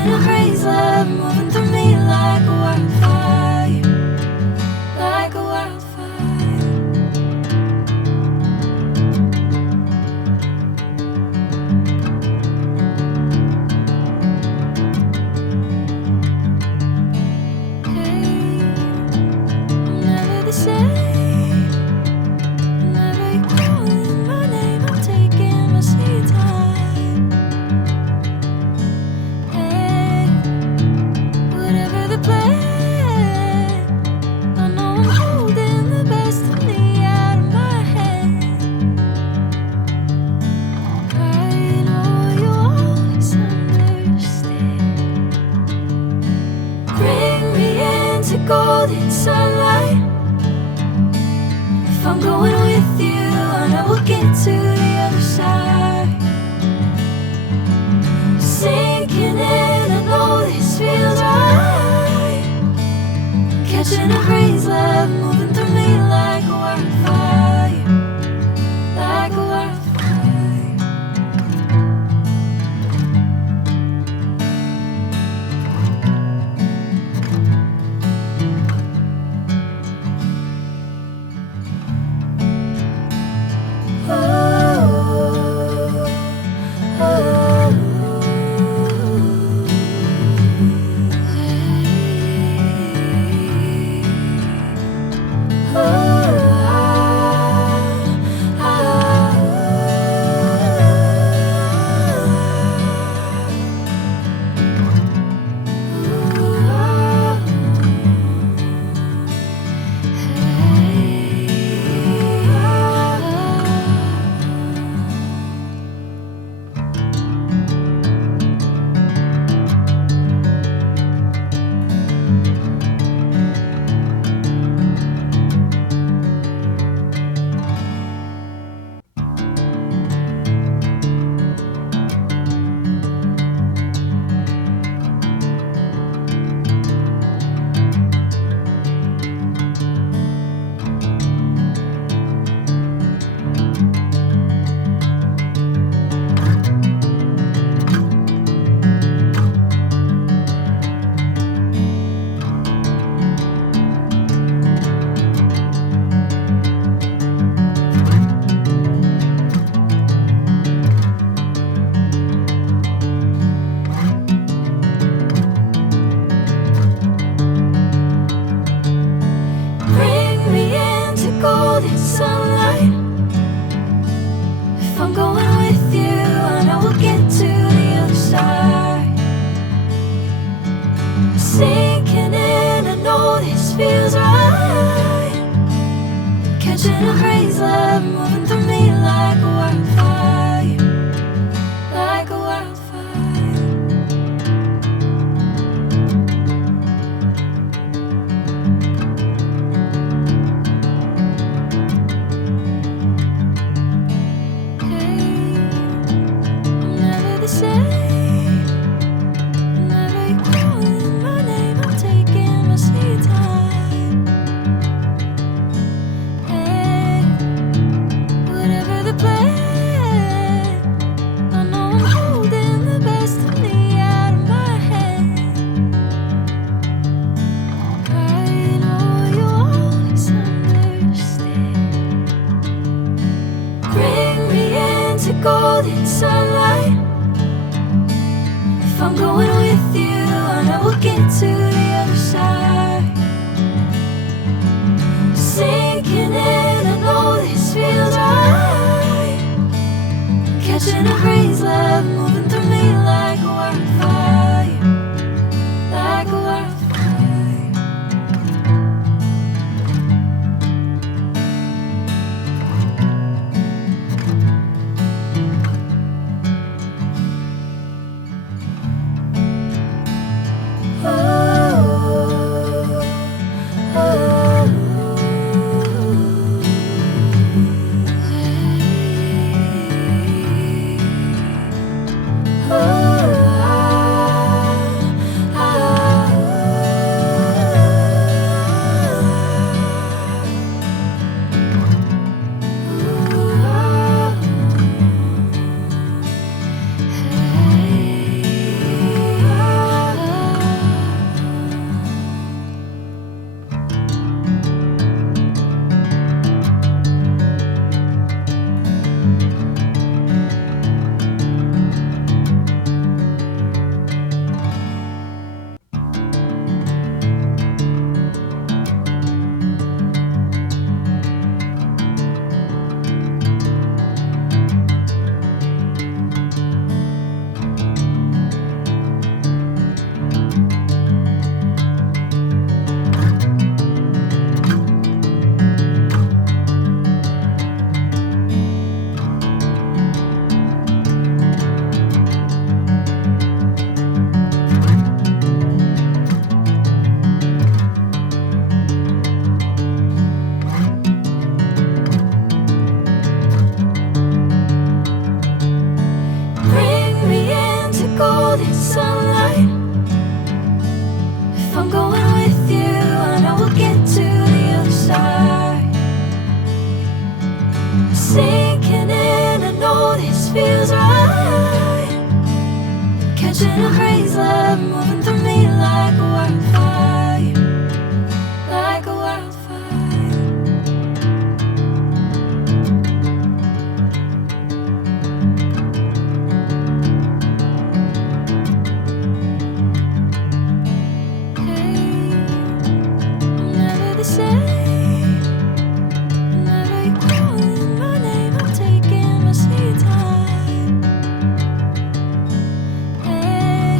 Catching a crazy love moving through me like a wildfire, like a wildfire. Hey, I'm never the same. Whenever you're calling my name, I'm taking my sweet time. Hey, whatever the plan, I know I'm holding the best of me out of my hand. I know you always understand. Bring me into golden sunlight. If I'm going with you, I know we'll get to the other side. Sinking in, I know this feels right. Catching a crazy love moving through me like a wildfire, like a wildfire. Bring me into golden sunlight. If I'm going with you, I know we'll get to the other side. Sinking in, I know this feels right. Catching a crazy love moving through me like a wildfire, like a wildfire. Hey, I'm never the same. Whenever you're calling my name, I'm taking my sweet time. Hey, whatever the plan, I know I'm holding the best of me out of my hand. I know you always understand. Bring me into golden sunlight. If I'm going with you, I know we'll get to the other side. Sinking in, I know this feels right. Catching a crazy love moving through me like a wildfire, like a wildfire. Sinking in, I know this feels right. Catching a crazy love moving through me like a wildfire, like a wildfire. Hey, I'm never the same. Whenever you're calling my name, I'm taking my sweet time. Hey,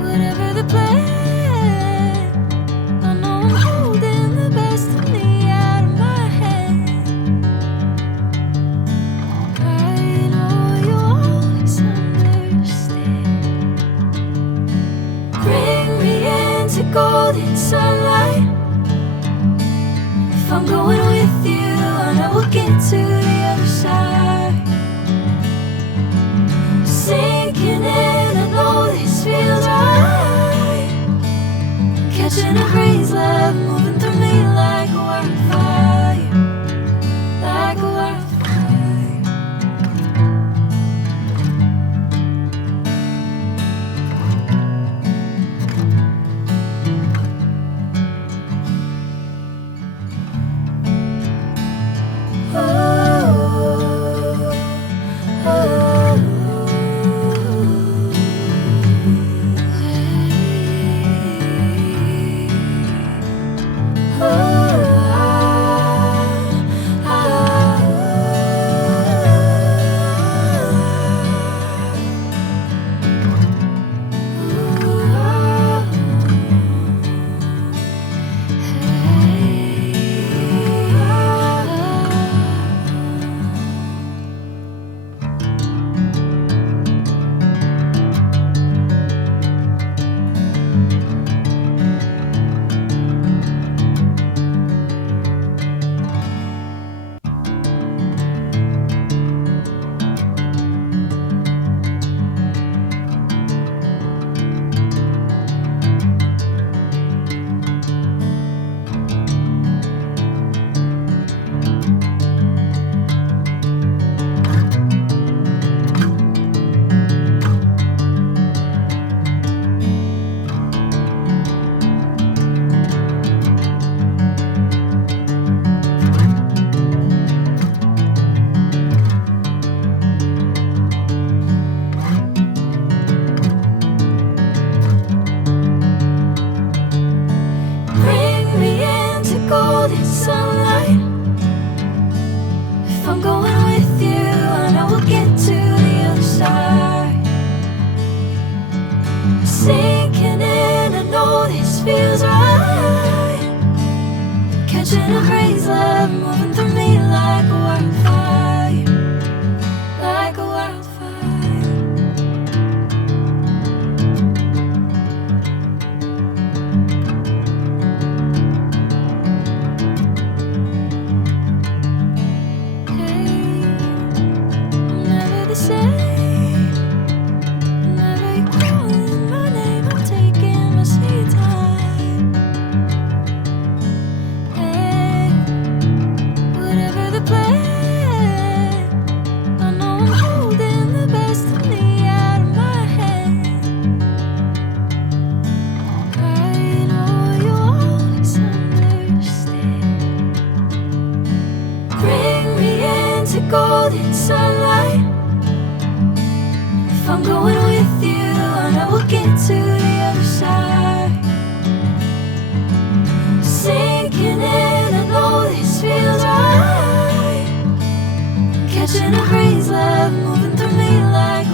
whatever the plan, I know I'm holding the best of me out of my hand. I know you'll always understand. Bring me into golden sunlight. If I'm going with you, I know we'll get to the other side. Sinking in, I know this feels right. Catching a crazy love moving through me like a wildfire, like a wildfire. Bring me into golden sunlight. If I'm going with you, I know we'll get to the other side. Sinking in, I know this feels right. Catching a crazy love moving through me like a wildfire, like a wildfire. Hey, I'm never the same. Whenever you're calling my name, I'm taking my sweet time. Hey, whatever the plan, I know I'm holding the best of me out of my hand. I know you'll always understand. Bring me into golden sunlight. If I'm going with you, I know we'll get to the other side. Sinking in, I know this feels right. Catching a crazy love moving through me like